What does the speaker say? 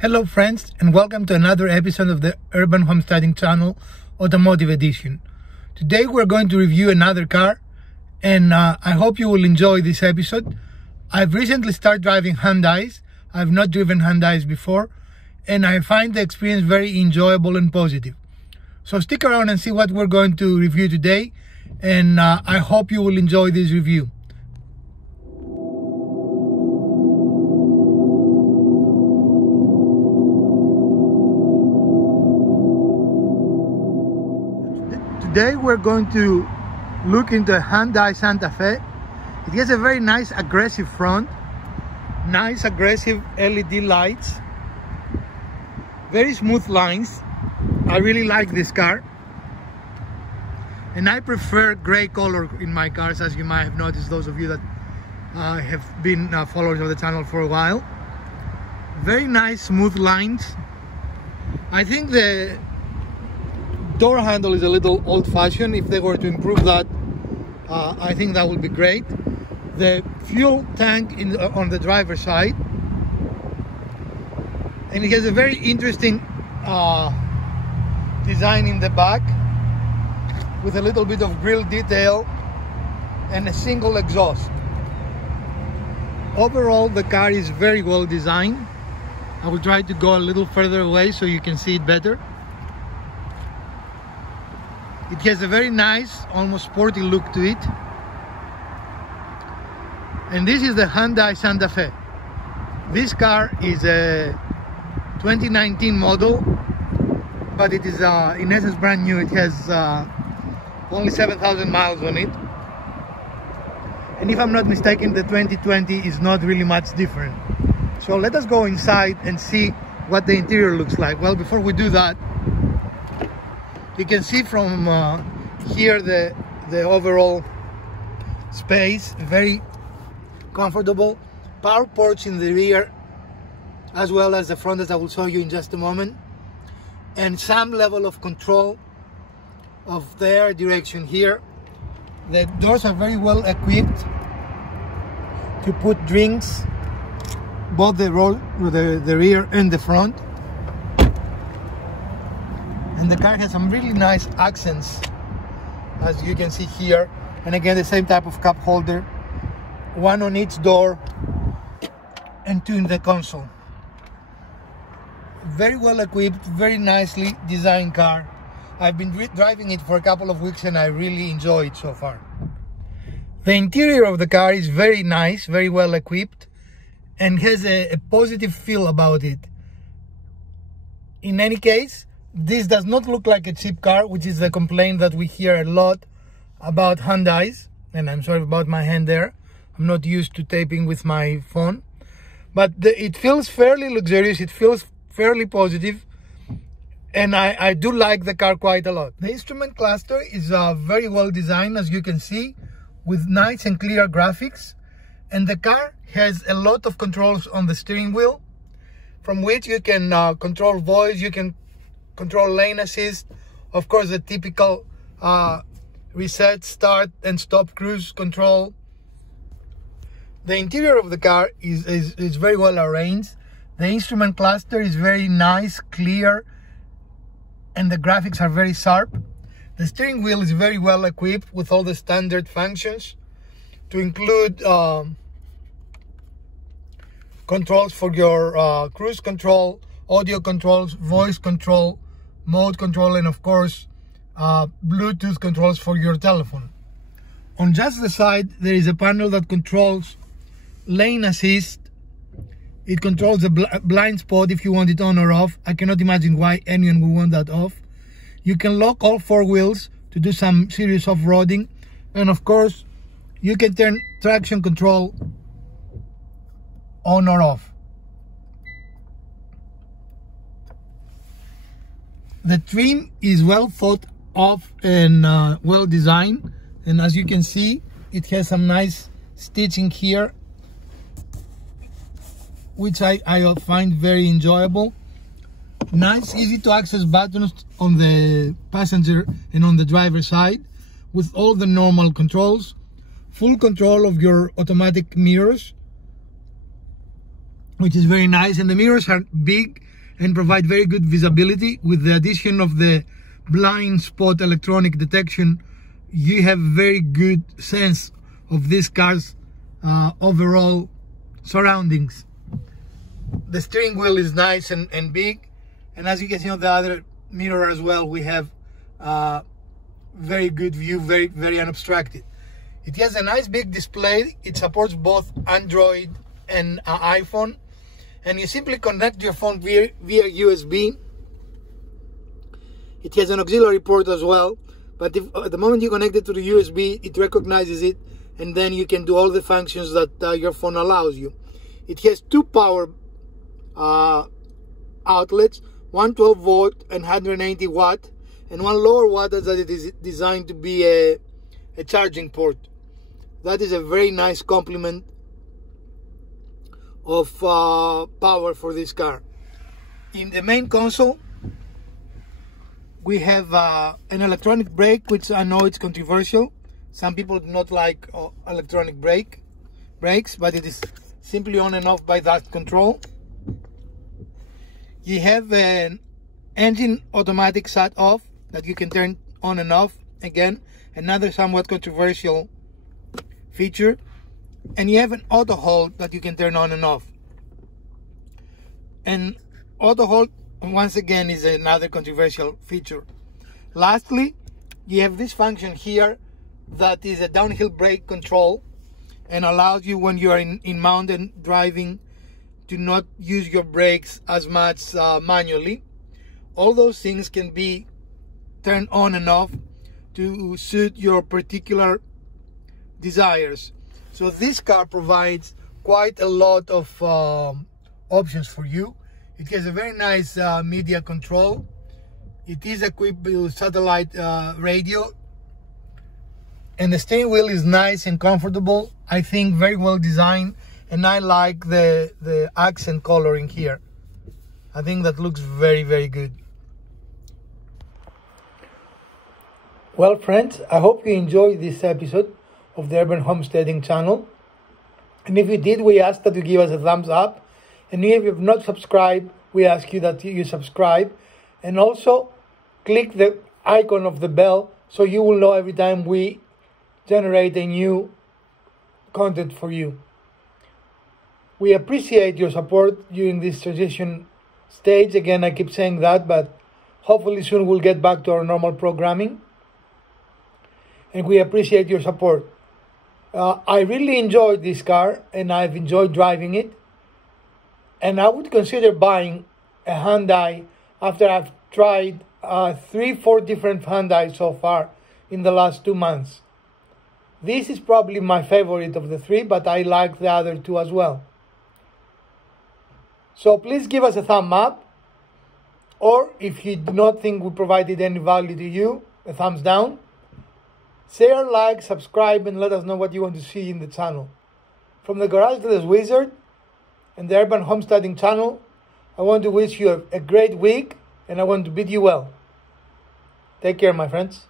Hello friends, and welcome to another episode of the Urban Homesteading Channel Automotive Edition. Today we're going to review another car, and I hope you will enjoy this episode. I've recently started driving Hyundais. I've not driven Hyundais before, and I find the experience very enjoyable and positive. So stick around and see what we're going to review today, and I hope you will enjoy this review. Today we're going to look into Hyundai Santa Fe. It has a very nice aggressive front, nice aggressive LED lights, very smooth lines. I really like this car, and I prefer gray color in my cars, as you might have noticed, those of you that have been followers of the channel for a while. Very nice smooth lines. I think the door handle is a little old-fashioned. If they were to improve that, I think that would be great. The fuel tank on the driver's side, and it has a very interesting design in the back with a little bit of grille detail and a single exhaust. Overall, the car is very well designed. I will try to go a little further away so you can see it better. It has a very nice, almost sporty look to it. And this is the Hyundai Santa Fe. This car is a 2019 model, but it is in essence brand new. It has only 7,000 miles on it. And if I'm not mistaken, the 2020 is not really much different. So let us go inside and see what the interior looks like. Well, before we do that, you can see from here the overall space, very comfortable. Power ports in the rear, as well as the front, as I will show you in just a moment. And some level of control of the air direction here. The doors are very well equipped to put drinks, both the rear and the front. And the car has some really nice accents, as you can see here. And again, the same type of cup holder, one on each door and two in the console. Very well equipped, very nicely designed car. I've been driving it for a couple of weeks and I really enjoy it so far. The interior of the car is very nice, very well equipped, and has a positive feel about it. In any case, this does not look like a cheap car, which is a complaint that we hear a lot about Hyundais. And I'm sorry about my hand there. I'm not used to taping with my phone. But it feels fairly luxurious. It feels fairly positive. And I do like the car quite a lot. The instrument cluster is very well designed, as you can see, with nice and clear graphics. And the car has a lot of controls on the steering wheel, from which you can control voice, you can control lane assist, of course the typical reset, start and stop cruise control. The interior of the car is very well arranged. The instrument cluster is very nice, clear, and the graphics are very sharp. The steering wheel is very well equipped with all the standard functions, to include controls for your cruise control, audio controls, voice control, mode control, and of course Bluetooth controls for your telephone. On just the side, there is a panel that controls lane assist. It controls the blind spot if you want it on or off. I cannot imagine why anyone would want that off. You can lock all four wheels to do some serious off-roading, and of course you can turn traction control on or off. The trim is well thought of and well designed, and as you can see, it has some nice stitching here, which I find very enjoyable. Nice, easy to access buttons on the passenger and on the driver's side, with all the normal controls. Full control of your automatic mirrors, which is very nice, and the mirrors are big and provide very good visibility. With the addition of the blind spot electronic detection, you have very good sense of this car's overall surroundings. The steering wheel is nice and big, and as you can see on the other mirror as well, we have very good view, very unobstructed. It has a nice big display. It supports both Android and iPhone, and you simply connect your phone via USB. It has an auxiliary port as well, but if at the moment you connect it to the USB, it recognizes it, and then you can do all the functions that your phone allows you. It has two power outlets, one 12 volt and 180 watt, and one lower wattage that it is designed to be a charging port. That is a very nice complement of power for this car. In the main console, we have an electronic brake, which I know it's controversial. Some people do not like electronic brakes, but it is simply on and off by that control. You have an engine automatic shut off that you can turn on and off. Again, another somewhat controversial feature. And you have an auto hold that you can turn on and off. And auto hold, once again, is another controversial feature. Lastly, you have this function here that is a downhill brake control and allows you, when you are in mountain driving, to not use your brakes as much manually. All those things can be turned on and off to suit your particular desires. So this car provides quite a lot of options for you. It has a very nice media control. It is equipped with satellite radio, and the steering wheel is nice and comfortable. I think very well designed, and I like the accent coloring here. I think that looks very good. Well, friends, I hope you enjoyed this episode of the Urban Homesteading channel, and if you did, we ask that you give us a thumbs up, and if you have not subscribed, we ask you that you subscribe, and also click the icon of the bell so you will know every time we generate a new content for you. We appreciate your support during this transition stage. Again, I keep saying that, but hopefully soon we'll get back to our normal programming, and we appreciate your support. I really enjoyed this car, and I've enjoyed driving it, and I would consider buying a Hyundai after I've tried 3-4 different Hyundai so far in the last 2 months. This is probably my favorite of the three, but I like the other two as well. So please give us a thumb up, or if you do not think we provided any value to you, a thumbs down. Share, like, subscribe, and let us know what you want to see in the channel. From the Garage Leaders Wizard and the Urban Homesteading channel, I want to wish you a great week, and I want to bid you well. Take care, my friends.